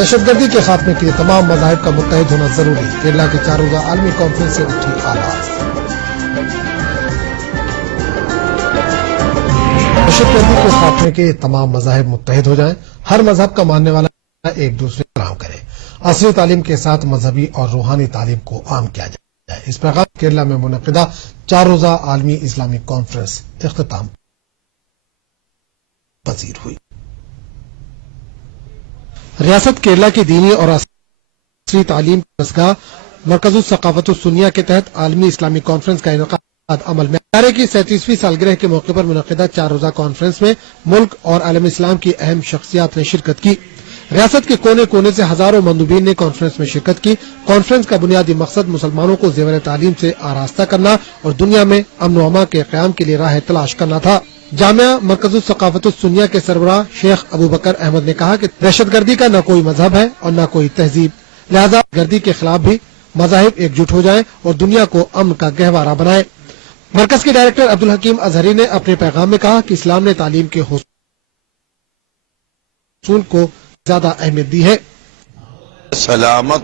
دہشت گردی کے خاتمے کے لیے تمام مذاہب کا متحد ہونا ضروری، کیرلا کے 4 روزہ عالمی کانفرنس سے اٹھی آواز۔ دہشت گردی کے خاتمے کے لیے تمام مذاہب متحد ہو جائیں، ہر مذہب کا ماننے والا ایک دوسرے کو سلام کرے، عصری تعلیم کے ساتھ مذہبی اور روحانی تعلیم کو عام کیا جائے۔ اس پیغام کیرلا میں منعقدہ 4 روزہ عالمی اسلامی کانفرنس اختتام پذیر ہوئی۔ ریاست کیرلا کی دینی اور عصری تعلیم کی دستگاہ مرکز الثقافت السنیہ کے تحت عالمی اسلامی کانفرنس کا انعقاد عمل میں۔ ادارے کی 37ویں سالگرہ کے موقع پر منعقدہ 4 روزہ کانفرنس میں ملک اور عالم اسلام کی اہم شخصیات نے شرکت کی۔ ریاست کے کونے کونے سے ہزاروں مندوبین نے کانفرنس میں شرکت کی۔ کانفرنس کا بنیادی مقصد مسلمانوں کو زیور تعلیم سے آراستہ کرنا اور دنیا میں امن و امان کے قیام کے لیے راہ تلاش کرنا تھا۔ جامعہ مرکز الثقافت السنیہ کے سربراہ شیخ ابو بکر احمد نے کہا کہ دہشت گردی کا نہ کوئی مذہب ہے اور نہ کوئی تہذیب، لہذا گردی کے خلاف بھی مذاہب ایک جٹ ہو جائیں اور دنیا کو امن کا گہوارہ بنائیں۔ مرکز کے ڈائریکٹر عبدالحکیم اظہری نے اپنے پیغام میں کہا کہ اسلام نے تعلیم کے حصول کو زیادہ اہمیت دی ہے۔ سلامت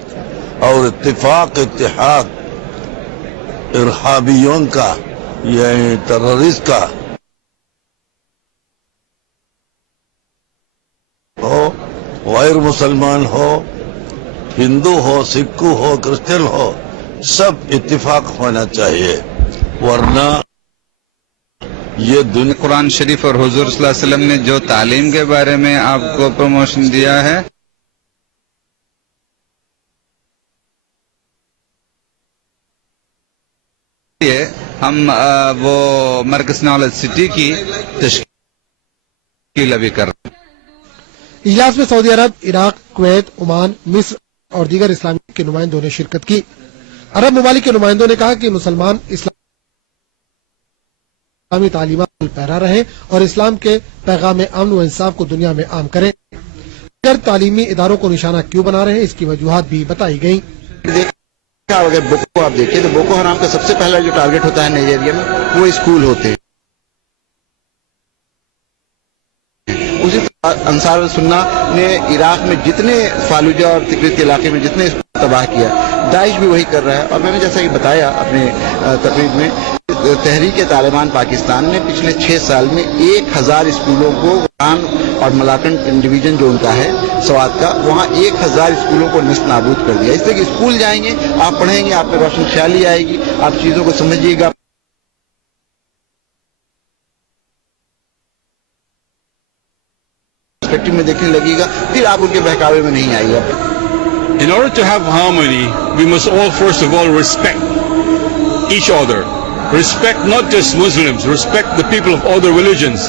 اور اتفاق اتحاد ارہابیوں کا یعنی ٹیررسٹ کا ہو، غیر مسلمان ہو، ہندو ہو، سکھ ہو، کرسچن ہو، سب اتفاق ہونا چاہیے، ورنہ یہ دنیا۔ قرآن شریف اور حضور صلی اللہ علیہ وسلم نے جو تعلیم کے بارے میں آپ کو پروموشن دیا ہے، ہم وہ مرکز نالج سٹی کی تشکیل ابھی کر رہے ہیں۔ اجلاس میں سعودی عرب، عراق، کویت، عمان، مصر اور دیگر اسلامی کے نمائندوں نے شرکت کی۔ عرب ممالک کے نمائندوں نے کہا کہ مسلمان اسلامی تعلیمات پیرا رہیں اور اسلام کے پیغام امن و انصاف کو دنیا میں عام کریں۔ دیگر تعلیمی اداروں کو نشانہ کیوں بنا رہے ہیں، اس کی وجوہات بھی بتائی گئیں۔ اگر بوکو آپ دیکھیں تو بوکو حرام کا سب سے پہلا جو ٹارگٹ ہوتا ہے نائجیریا میں وہ اسکول ہوتے ہیں۔ اسی طرح انصار السنہ نے عراق میں جتنے فالوجہ اور تکریت کے علاقے میں جتنے اسکول تباہ کیا، داعش بھی وہی کر رہا ہے۔ اور میں نے جیسا کہ بتایا اپنے تقریر میں، تحریک طالبان پاکستان نے پچھلے 6 سال میں 1000 اسکولوں کو وان اور ملاکنڈ ڈویژن جو ان کا ہے سوات کا، وہاں 1000 اسکولوں کو نست نابود کر دیا۔ اس لیے کہ اسکول جائیں گے، آپ پڑھیں گے، آپ میں روشن خیالی آئے گی، آپ چیزوں کو سمجھیے گا، پرسپیکٹو میں دیکھنے لگے گا، پھر آپ ان کے بہکاوے میں نہیں آئیے گا۔ In order to have harmony, we must all first of all respect each other. Respect not just Muslims, respect the people of other religions.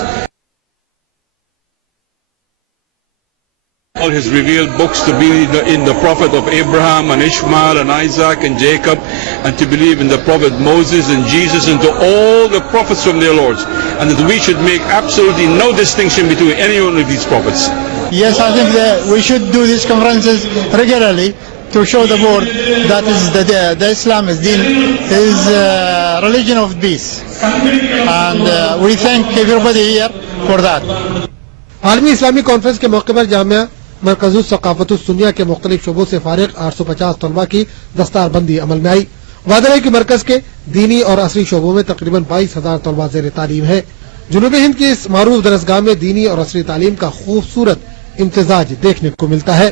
God has revealed books to be in the prophet of Abraham and Ishmael and Isaac and Jacob, and to believe in the prophet Moses and Jesus and to all the prophets from their lords, and that we should make absolutely no distinction between any one of these prophets. Yes, I think that we should do these conferences regularly to show the world that is the Islam is religion of peace, and we thank everybody here for that. عالمی اسلامی conference کے موقع پر جامعہ مرکز الثقافت السنیہ کے مختلف شعبوں سے فارغ 850 طلبہ کی دستار بندی عمل میں آئی۔ وعدہ ہے کہ مرکز کے دینی اور عصری شعبوں میں تقریباً 22,000 طلبہ زیر تعلیم ہے۔ جنوبی ہند کی اس معروف درسگاہ میں دینی اور عصری تعلیم کا خوبصورت امتزاج دیکھنے کو ملتا ہے۔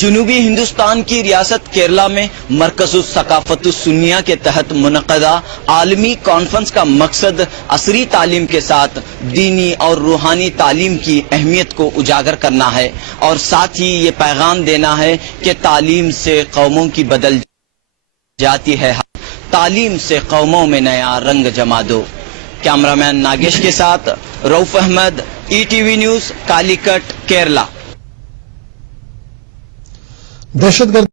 جنوبی ہندوستان کی ریاست کیرلا میں مرکز الثقافت السنیہ کے تحت منعقدہ عالمی کانفرنس کا مقصد عصری تعلیم کے ساتھ دینی اور روحانی تعلیم کی اہمیت کو اجاگر کرنا ہے اور ساتھ ہی یہ پیغام دینا ہے کہ تعلیم سے قوموں کی بدل جاتی ہے، تعلیم سے قوموں میں نیا رنگ جما دو۔ کیمرامین ناگیش کے ساتھ رؤف احمد، ETV نیوز، کالیکٹ، کیرلا۔ دہشت گرد